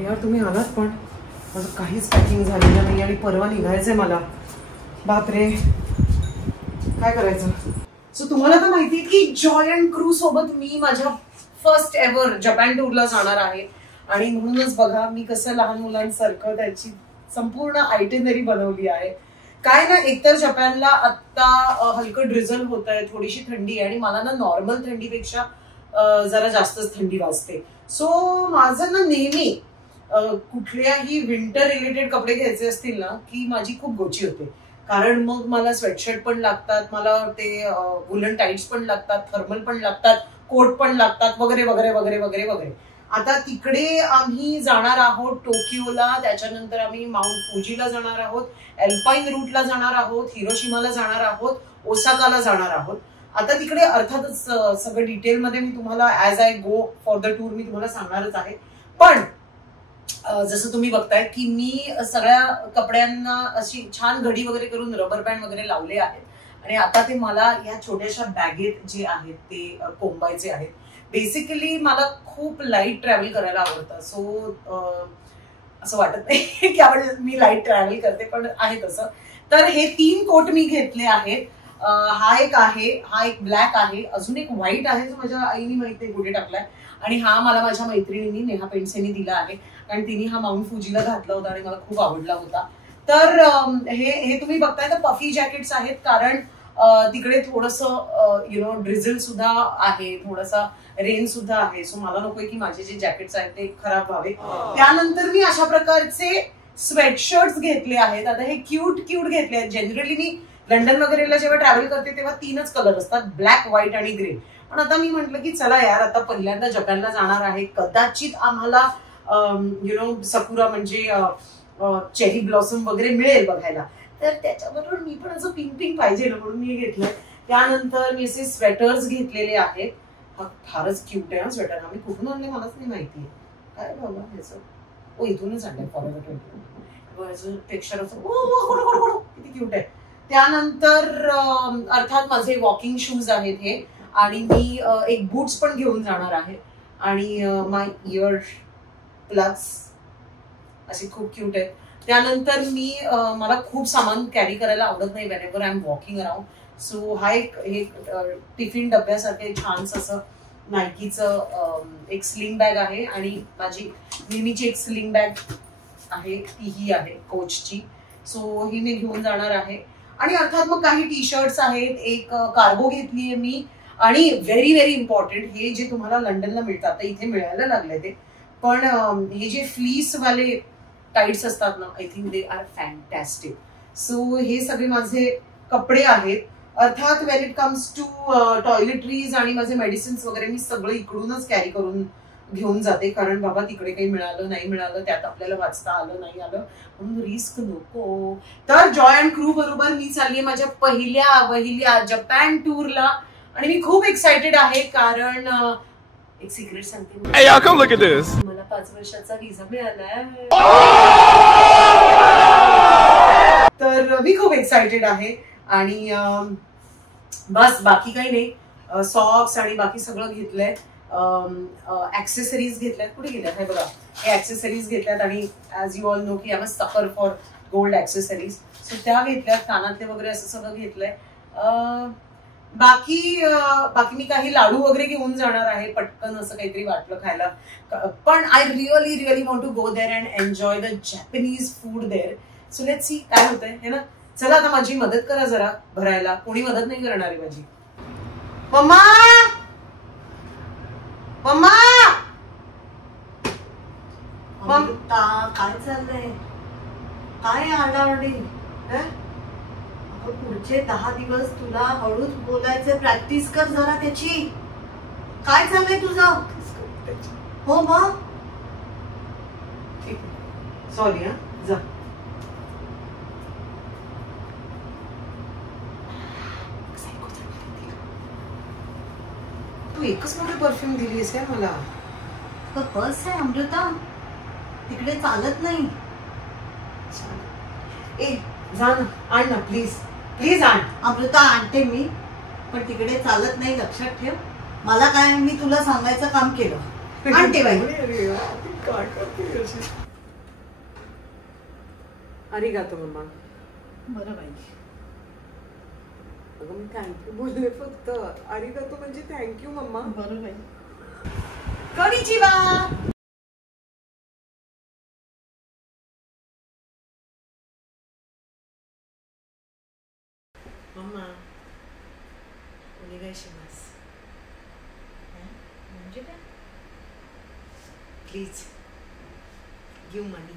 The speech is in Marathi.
अरे यार तुम्ही आलात पण माझं काहीच पॅकिंग झालेलं नाही आणि परवा निघायचंय मला. बापरे काय करायचं. सो तुम्हाला तर माहिती आहे की जॉय अँड क्रू सोबत मी माझ्या फर्स्ट एव्हर जपान टूरला जाणार आहे आणि म्हणूनच बघा मी कसं लहान मुलांसारखं त्याची संपूर्ण आयटिनरी बनवली आहे. काय ना एकतर जपानला आता हलकं ड्रिझल होत आहे, थोडीशी थंडी आहे आणि मला ना नॉर्मल थंडीपेक्षा जरा जास्तच थंडी वाजते. सो माझं ना नेहमी कुठल्याही विंटर रिलेटेड कपडे घ्यायचे असतील ना की माझी खूप गोची होते, कारण मग मला स्वेटशर्ट पण लागतात, मला ते वुलन टाईट्स पण लागतात, थर्मल पण लागतात, कोट पण लागतात वगैरे वगैरे वगैरे वगैरे वगैरे. आता तिकडे आम्ही जाणार आहोत टोकियोला, त्याच्यानंतर आम्ही माउंट फुजीला जाणार आहोत, एल्पाईन रूटला जाणार आहोत, हिरोशिमाला जाणार आहोत, ओसाकाला जाणार आहोत. आता तिकडे अर्थातच सगळं डिटेलमध्ये मी तुम्हाला as I go for the tour मी तुम्हाला सांगणारच आहे. पण जसं तुम्ही बघताय की मी सगळ्या कपड्यांना अशी छान घडी वगैरे करून रबर बँड वगैरे लावले आहेत आणि आता ते मला या छोट्याशा बॅगेत जे आहेत ते कोंबायचे आहेत. बेसिकली मला खूप लाईट ट्रॅव्हल करायला आवडतं. सो असं वाटत नाही की आपण मी लाईट ट्रॅव्हल करते, पण आहे तसं. तर हे 3 कोट मी घेतले आहेत. हा एक आहे, हा एक ब्लॅक आहे, अजून एक व्हाईट आहे जो माझ्या आईने माहिती आहे कुठे टाकलाय, आणि हा मला माझ्या मैत्रिणींनी नेहा पेंडसेनी दिला आहे कारण तिने हा माउंट फुजीला घातला होता आणि मला खूप आवडला होता. तर हे तुम्ही बघताय तर पफी जॅकेट्स आहेत, कारण तिकडे थोडंसं ड्रिझल सुद्धा आहे, थोडासा रेन सुद्धा आहे. सो मला नकोय की माझे जे जॅकेट्स आहेत ते खराब व्हावे. त्यानंतर मी अशा प्रकारचे स्वेटशर्ट्स घेतले आहेत. आता हे क्यूट घेतले आहेत. जनरली मी लंडन वगैरेला जेव्हा ट्रॅव्हल करते तेव्हा 3च कलर असतात, ब्लॅक, व्हाईट आणि ग्रे. पण आता मी म्हंटल की चला यार आता पहिल्यांदा जपानला जाणार आहे, कदाचित आम्हाला सकुरा म्हणजे चेरी ब्लॉसम वगैरे मिळेल बघायला, तर त्याच्याबरोबर मी पण असं पिंक पाहिजे ना म्हणून मी घेतलंय. त्यानंतर मी असे स्वेटर्स घेतलेले आहेत. हा फारच क्यूट आहे ना स्वेटर. आम्ही कुठून आणले मलाच नाही माहिती. काय बाबा ह्याचं इथूनच आणलंय फॉरेवर 21 टेक्स्चर असं किती क्यूट आहे. त्यानंतर अर्थात माझे वॉकिंग शूज आहेत हे, आणि मी एक बूट्स पण घेऊन जाणार आहे, आणि माय इयर प्लग्स असे खूप क्यूट आहेत. त्यानंतर मला खूप सामान कॅरी करायला आवडत नाही Wien ever I am walking around. So हा एक टिफिन डब्यासारखे छानस असं नायकीचं एक स्लिंग बॅग आहे, आणि माझी नेहमीची एक स्लिंग बॅग आहे तीही आहे कोचची. सो ही मी घेऊन जाणार आहे. आणि अर्थात मग काही टी शर्ट्स आहेत, एक कार्गो घेतलीये मी, आणि व्हेरी व्हेरी इम्पॉर्टंट हे जे तुम्हाला लंडनला मिळतात तर इथे मिळायला लागले ते, पण हे जे फ्लीस वाले टाईट्स असतात ना, I think they are fantastic. So हे सगळे माझे कपडे आहेत. अर्थात when it comes to toiletries आणि माझे मेडिसिन्स वगैरे मी सगळं इकडूनच कॅरी करून घेऊन जाते, कारण बाबा तिकडे काही मिळालं नाही मिळालं त्यात आपल्याला वाचता आलं नाही आलं म्हणून रिस्क नको. तर जॉय अँड क्रू बरोबर मी चाललीये माझ्या पहिल्या जपान टूरला, आणि मी खूप एक्साइटेड आहे कारण एक सिक्रेट सांगते, मला 5 वर्षाचा व्हिसा मिळालाय. तर मी खूप एक्साइटेड आहे. आणि बस बाकी काही नाही. सॉक्स आणि बाकी सगळं घेतलंय. ऍक्सेसरीज घेतल्यात. कुठे गेल्यात हे बघा, हे ऍक्सेसरीज घेतल्यात, आणि ऍज यू ऑल नो की आय एम अ सकर फॉर गोल्ड ऍक्सेसरीज. सो त्या घेतल्यात, कानातले वगैरे असं सगळं घेतलंय. बाकी मी काही लाडू वगैरे घेऊन जाणार आहे, पटकन असं काहीतरी वाटलं खायला. पण I really want to go there and enjoy the Japanese food there. So let's see काय होतंय हे ना. चला आता माझी मदत करा जरा भरायला. कोणी मदत नाही करणार आहे माझी. मम्मा मम्मा काय चाललंय, काय आरडाओरडी. पुढचे 10 दिवस तुला हळूच बोलायचं प्रॅक्टिस कर जरा त्याची. काय चाललंय तुझं. हो मग सॉरी हा जा. तू एकच मोठी परफ्यूम दिलीस आहे मला. बस आहे अमृता, तिकडे चालत नाही. ए जा ना, आण ना प्लीज प्लीज आण. अमृता आणते मी, पण तिकडे चालत नाही लक्षात ठेव. मला काय, मी तुला सांगायचं काम केलं. आणते बाई. काय करते अशी? अरिगातो मम्मा. बरं बाई. अगं मी थँक्यू बोलले फक्त. अरिगातो म्हणजे थँक्यू मम्मा. बरं बाई. कोनिचिवा. मम्मा ओनेगायशिमास. म्हणजे काय? Please give money.